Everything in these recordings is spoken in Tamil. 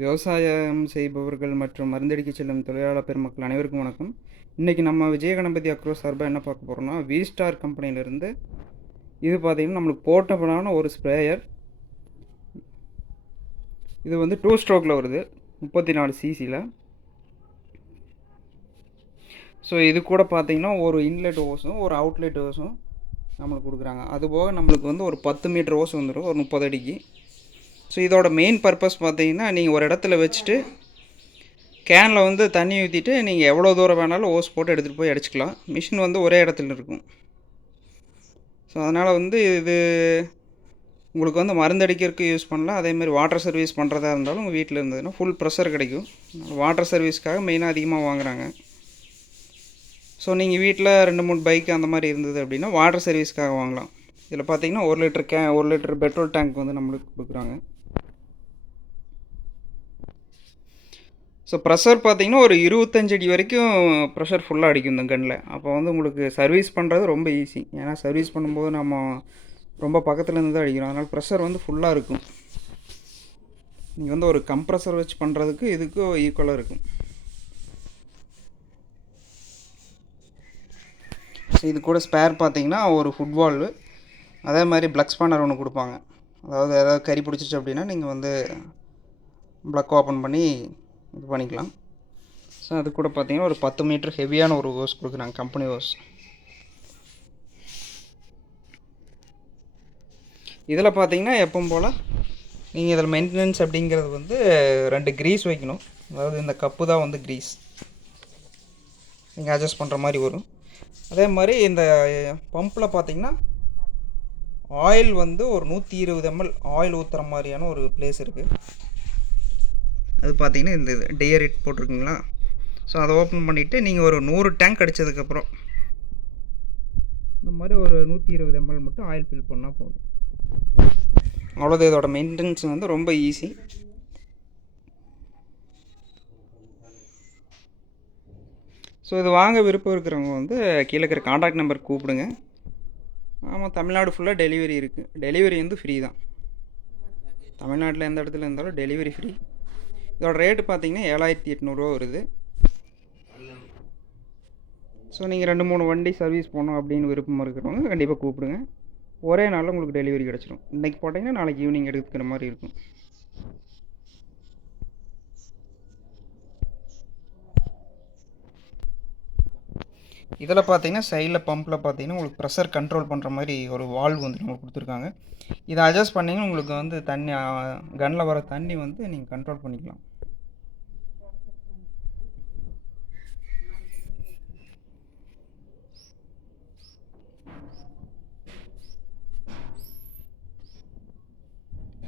விவசாயம் செய்பவர்கள் மற்றும் மருந்தடிக்க செல்லும் தொழிலாளர் பெருமக்கள் அனைவருக்கும் வணக்கம். இன்றைக்கி நம்ம விஜயகணபதி அக்ரோ சார்பாக என்ன பார்க்க போகிறோம்னா, V-Star கம்பெனியிலேருந்து இது பார்த்திங்கன்னா நம்மளுக்கு போர்ட்டபிளான ஒரு ஸ்ப்ரேயர். இது வந்து 2 ஸ்ட்ரோக்கில் வருது, 34 cc. ஸோ இது கூட பார்த்திங்கன்னா ஒரு இன்லெட் ஓஸும் ஒரு அவுட்லெட் ஓஸும் நம்மளுக்கு கொடுக்குறாங்க. அதுபோக நம்மளுக்கு வந்து ஒரு 10 மீட்டர் ஓஸ் வந்துடும், ஒரு 30 அடிக்கு. ஸோ இதோட மெயின் பர்பஸ் பார்த்தீங்கன்னா, நீங்கள் ஒரு இடத்துல வச்சுட்டு கேனில் வந்து தண்ணி ஊற்றிட்டு நீங்கள் எவ்வளோ தூரம் வேணாலும் ஓஸ் போட்டு எடுத்துகிட்டு போய் அடிச்சுக்கலாம். மிஷின் வந்து ஒரே இடத்துல இருக்கும். ஸோ அதனால் வந்து இது உங்களுக்கு வந்து மருந்து அடிக்கிறதுக்கு யூஸ் பண்ணலாம். அதேமாதிரி வாட்டர் சர்வீஸ் பண்ணுறதா இருந்தாலும் உங்கள் வீட்டில் இருந்ததுன்னா ஃபுல் ப்ரெஷர் கிடைக்கும். வாட்டர் சர்வீஸ்க்காக மெயினாக அதிகமாக வாங்குகிறாங்க. ஸோ நீங்கள் வீட்டில் 2-3 பைக் அந்த மாதிரி இருந்தது அப்படின்னா வாட்டர் சர்வீஸ்க்காக வாங்கலாம். இதில் பார்த்தீங்கன்னா 1 லிட்டர் பெட்ரோல் டேங்க் வந்து நம்மளுக்கு கொடுக்குறாங்க. ஸோ ப்ரெஷர் பார்த்திங்கன்னா ஒரு 25 அடி வரைக்கும் ப்ரெஷர் ஃபுல்லாக அடிக்கும் இந்த கன்னில். அப்போ வந்து உங்களுக்கு சர்வீஸ் பண்ணுறது ரொம்ப ஈஸி. ஏன்னா சர்வீஸ் பண்ணும்போது நம்ம ரொம்ப பக்கத்துலேருந்து தான் அடிக்கிறோம். அதனால் ப்ரெஷர் வந்து ஃபுல்லாக இருக்கும். நீங்கள் வந்து ஒரு கம்ப்ரஸர் வச்சு பண்ணுறதுக்கு இதுக்கும் ஈக்குவலாக இருக்கும். ஸோ இது கூட ஸ்பேர் பார்த்திங்கன்னா ஒரு ஃபுட்பால், அதே மாதிரி ப்ளக் ஸ்பானர் ஒன்று கொடுப்பாங்க. அதாவது ஏதாவது கறி பிடிச்சிச்சு அப்படின்னா நீங்கள் வந்து ப்ளக் ஓப்பன் பண்ணி இது பண்ணிக்கலாம். ஸோ அது கூட பார்த்தீங்கன்னா ஒரு 10 மீட்டர் ஹெவியான ஒரு ஓஸ் கொடுக்குறாங்க, கம்பெனி ஓஸ். இதில் பார்த்தீங்கன்னா எப்பவும் போல் நீங்கள் இதில் மெயின்டெனன்ஸ் அப்படிங்கிறது வந்து 2 க்ரீஸ் வைக்கணும். அதாவது இந்த கப்பு தான் வந்து க்ரீஸ் நீங்கள் அட்ஜஸ்ட் பண்ணுற மாதிரி வரும். அதே மாதிரி இந்த பம்பில் பார்த்தீங்கன்னா ஆயில் வந்து ஒரு 120 ml ஆயில் ஊற்றுற மாதிரியான ஒரு பிளேஸ் இருக்குது. அது பார்த்தீங்கன்னா இந்த டேயரிட் போட்டிருக்குங்களா. ஸோ அதை ஓப்பன் பண்ணிவிட்டு நீங்கள் ஒரு 100 டேங்க் அடித்ததுக்கப்புறம் இந்த மாதிரி ஒரு 120 ml மட்டும் ஆயில் ஃபில் பண்ணால் போதும். அவ்வளோதான். இதோட மெயின்டெனன்ஸ் வந்து ரொம்ப ஈஸி. ஸோ இது வாங்க விருப்பம் இருக்கிறவங்க வந்து கீழே இருக்கிற காண்டாக்ட் நம்பர் கூப்பிடுங்க. ஆமாம், தமிழ்நாடு ஃபுல்லாக டெலிவரி இருக்குது. டெலிவரி வந்து ஃப்ரீ தான். தமிழ்நாட்டில் எந்த இடத்துல இருந்தாலும் டெலிவரி ஃப்ரீ. இதோட ரேட்டு பார்த்தீங்கன்னா 7800 ரூபா வருது. ஸோ நீங்கள் 2-3 வண்டி சர்வீஸ் போகணும் அப்படின்னு விருப்பம் இருக்கிறவங்க கண்டிப்பாக கூப்பிடுங்க. ஒரே நாளில் உங்களுக்கு டெலிவரி கிடச்சிடும். இன்றைக்கி போட்டிங்கன்னா நாளைக்கு ஈவினிங் எடுக்கிற மாதிரி இருக்கும். இதில் பார்த்தீங்கன்னா சைடில் பம்பில் பார்த்தீங்கன்னா உங்களுக்கு ப்ரெஷர் கண்ட்ரோல் பண்ணுற மாதிரி ஒரு வால்வ் வந்து உங்களுக்கு கொடுத்துருக்காங்க. இதை அட்ஜஸ்ட் பண்ணிங்கன்னா உங்களுக்கு வந்து தண்ணி கன்னில் வர தண்ணி வந்து நீங்கள் கண்ட்ரோல் பண்ணிக்கலாம்.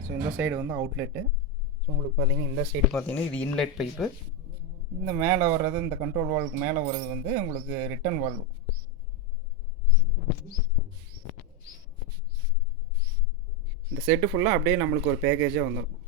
ஸோ இந்த சைடு வந்து அவுட்லெட்டு. ஸோ உங்களுக்கு பார்த்தீங்கன்னா இந்த சைடு பார்த்தீங்கன்னா இது இன்லெட் பைப்பு. இந்த மேலே வர்றது, இந்த கண்ட்ரோல் வால்வுக்கு மேலே வர்றது வந்து உங்களுக்கு ரிட்டர்ன் வால்வு. இந்த செட்டு ஃபுல்லாக அப்படியே நம்மளுக்கு ஒரு பேக்கேஜாக வந்துடும்.